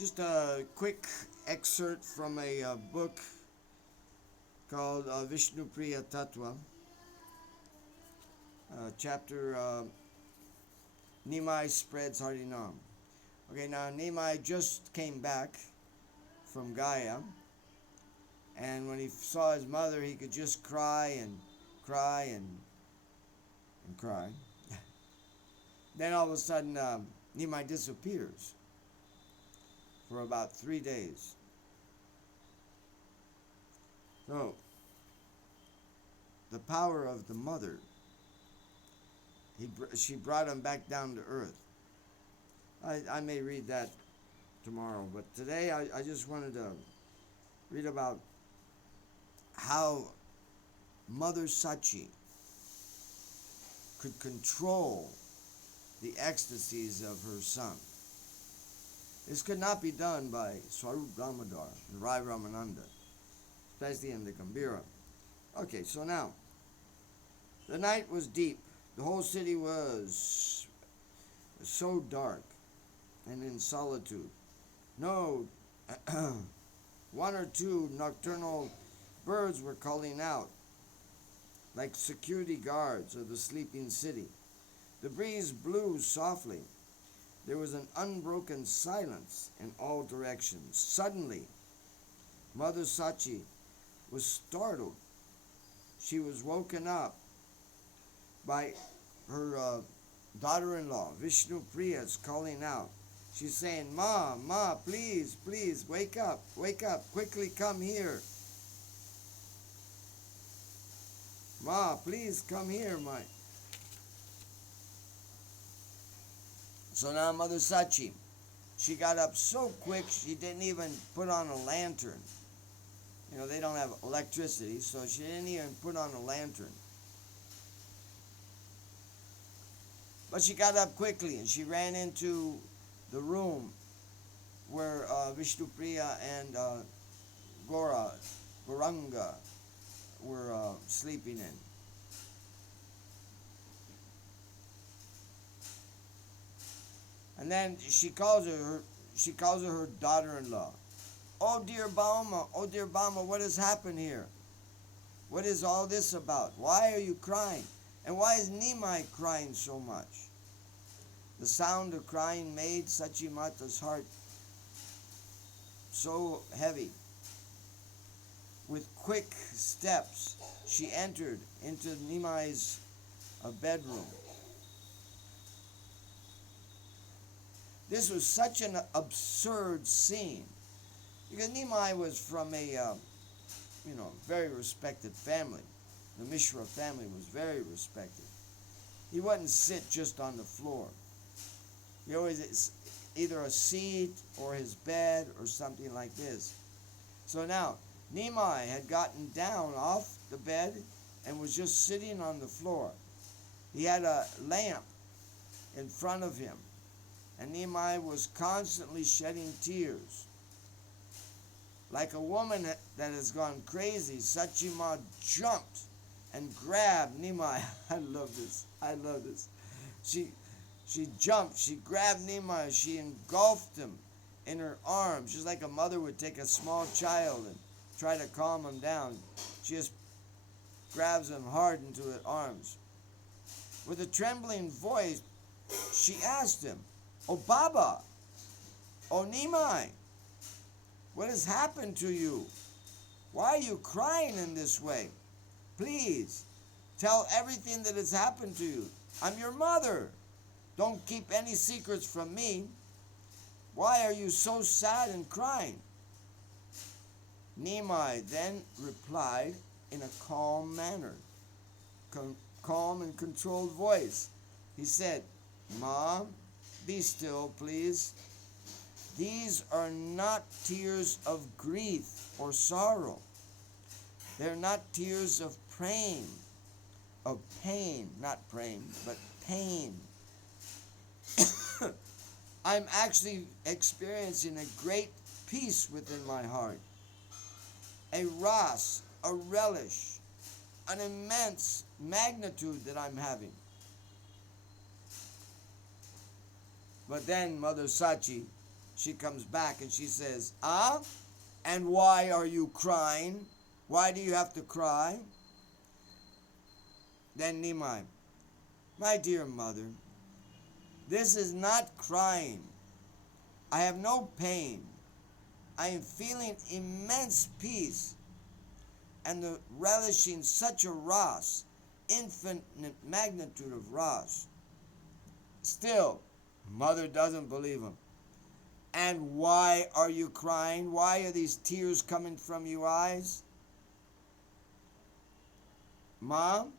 Just a quick excerpt from a book called Vishnu Priya Tattva, chapter Nimai Spreads Harinam. Okay, now Nimai just came back from Gaya, and when he saw his mother, he could just cry and cry and cry. Then all of a sudden, Nimai disappears for about 3 days. So, the power of the mother, she brought him back down to earth. I may read that tomorrow, but today I just wanted to read about how Mother Sachi could control the ecstasies of her son. This could not be done by Swarup Damodar and Rai Ramananda, especially in the Gambhira. Okay, so now, the night was deep. The whole city was so dark and in solitude. No, one or two nocturnal birds were calling out, like security guards of the sleeping city. The breeze blew softly. There was an unbroken silence in all directions. Suddenly, Mother Sachi was startled. She was woken up by her daughter-in-law, Vishnu Priya's calling out. She's saying, Ma, please, wake up, quickly come here. Ma, please come here, my. So now Mother Sachi, she got up so quick she didn't even put on a lantern. You know, they don't have electricity, so she didn't even put on a lantern. But she got up quickly and she ran into the room where Vishnupriya and Gauranga were sleeping in. And then she calls her daughter-in-law. Oh dear Bama, what has happened here? What is all this about? Why are you crying? And why is Nimai crying so much? The sound of crying made Sachimata's heart so heavy. With quick steps, she entered into Nimai's bedroom. This was such an absurd scene, because Nimai was from a very respected family. The Mishra family was very respected. He wouldn't sit just on the floor. He always either a seat or his bed or something like this. So now, Nimai had gotten down off the bed and was just sitting on the floor. He had a lamp in front of him, and Nimai was constantly shedding tears. Like a woman that has gone crazy, Sachima jumped and grabbed Nimai. I love this. She jumped, she grabbed Nimai, she engulfed him in her arms, just like a mother would take a small child and try to calm him down. She just grabs him hard into her arms. With a trembling voice, she asked him, "Oh Baba, oh Nimai, what has happened to you? Why are you crying in this way? Please, tell everything that has happened to you. I'm your mother. Don't keep any secrets from me. Why are you so sad and crying?" Nimai then replied in a calm manner, calm and controlled voice. He said, "Mom, be still, please. These are not tears of grief or sorrow. They're not tears of pain, not praying, but pain. I'm actually experiencing a great peace within my heart, a ras, a relish, an immense magnitude that I'm having." But then Mother Sachi, she comes back and she says, "Ah, and why are you crying? Why do you have to cry?" Then Nimai, "My dear mother, this is not crying. I have no pain. I am feeling immense peace and relishing such a ras, infinite magnitude of ras." Still, mother doesn't believe him. "And why are you crying? Why are these tears coming from your eyes?" "Mom,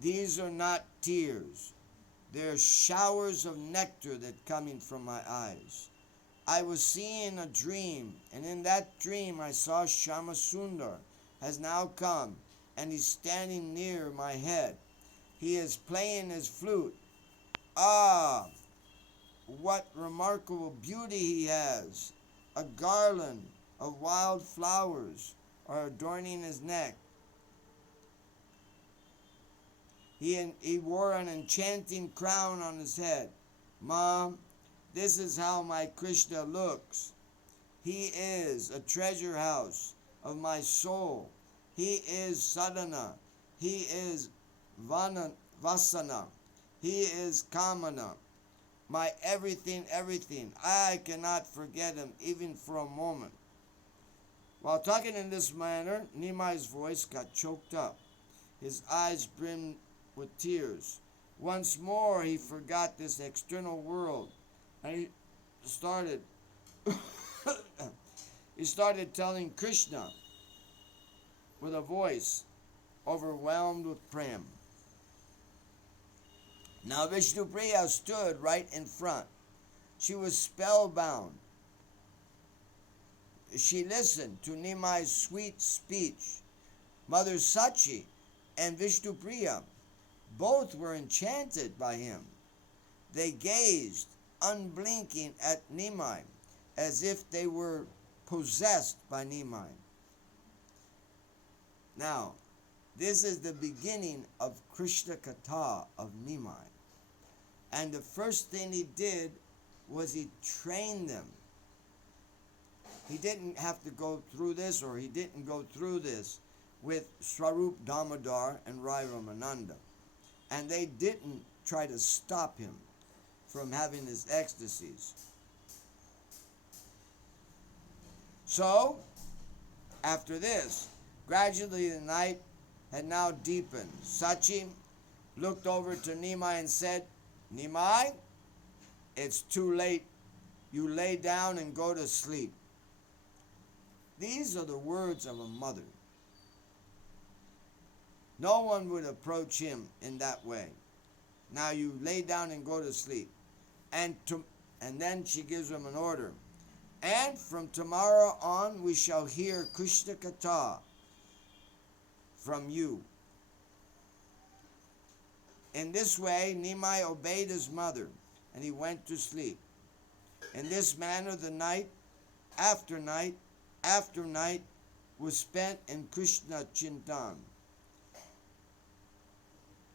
these are not tears. They're showers of nectar that coming from my eyes. I was seeing a dream, and in that dream I saw Shamasundar has now come, and he's standing near my head. He is playing his flute. Ah, what remarkable beauty he has! A garland of wild flowers are adorning his neck. He wore an enchanting crown on his head. Mom, this is how my Krishna looks. He is a treasure house of my soul. He is sadhana. He is vasana. He is kamana. My everything, everything. I cannot forget him even for a moment." While talking in this manner, Nimai's voice got choked up. His eyes brimmed with tears. Once more he forgot this external world, and started he started telling Krishna with a voice overwhelmed with prem. Now Vishnupriya stood right in front. She was spellbound. She listened to Nimai's sweet speech. Mother Sachi and Vishnupriya both were enchanted by him. They gazed, unblinking, at Nimai, as if they were possessed by Nimai. Now, this is the beginning of Krsna Katha of Nimai. And the first thing he did was he trained them. He didn't have to go through this, or he didn't go through this with Swarup Damodar and Rai Ramananda. And they didn't try to stop him from having his ecstasies. So, after this, gradually the night had now deepened. Sachi looked over to Nimai and said, "Nimai, it's too late. You lay down and go to sleep." These are the words of a mother. No one would approach him in that way. Now you lay down and go to sleep. And then she gives him an order. "And from tomorrow on we shall hear Krsna Katha from you." In this way, Nimai obeyed his mother, and he went to sleep. In this manner, the night after night after night was spent in Krishna Chintan.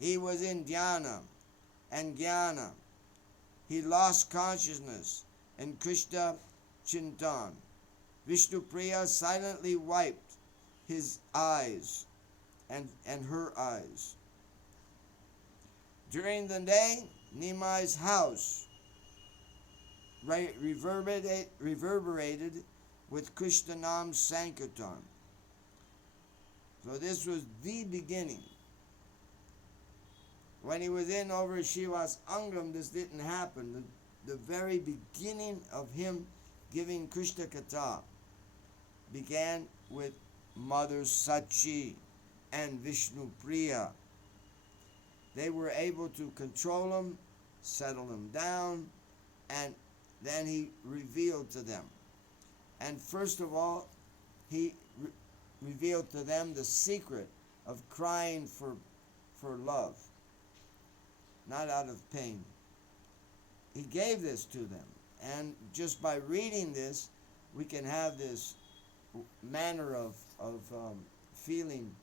He was in dhyana and jnana. He lost consciousness in Krishna Chintan. Vishnupriya silently wiped his eyes and her eyes. During the day, Nimai's house reverberated with Krishna Nam Sankirtan. So this was the beginning. When he was in over Shiva's Angam, this didn't happen. The very beginning of him giving Krsna Katha began with Mother Sachi and Vishnupriya. They were able to control him, settle him down, and then he revealed to them. And first of all, he revealed to them the secret of crying for love, not out of pain. He gave this to them. And just by reading this, we can have this manner of feeling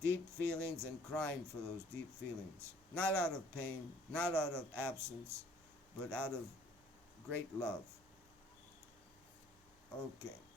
deep feelings and crying for those deep feelings. Not out of pain, not out of absence, but out of great love. Okay.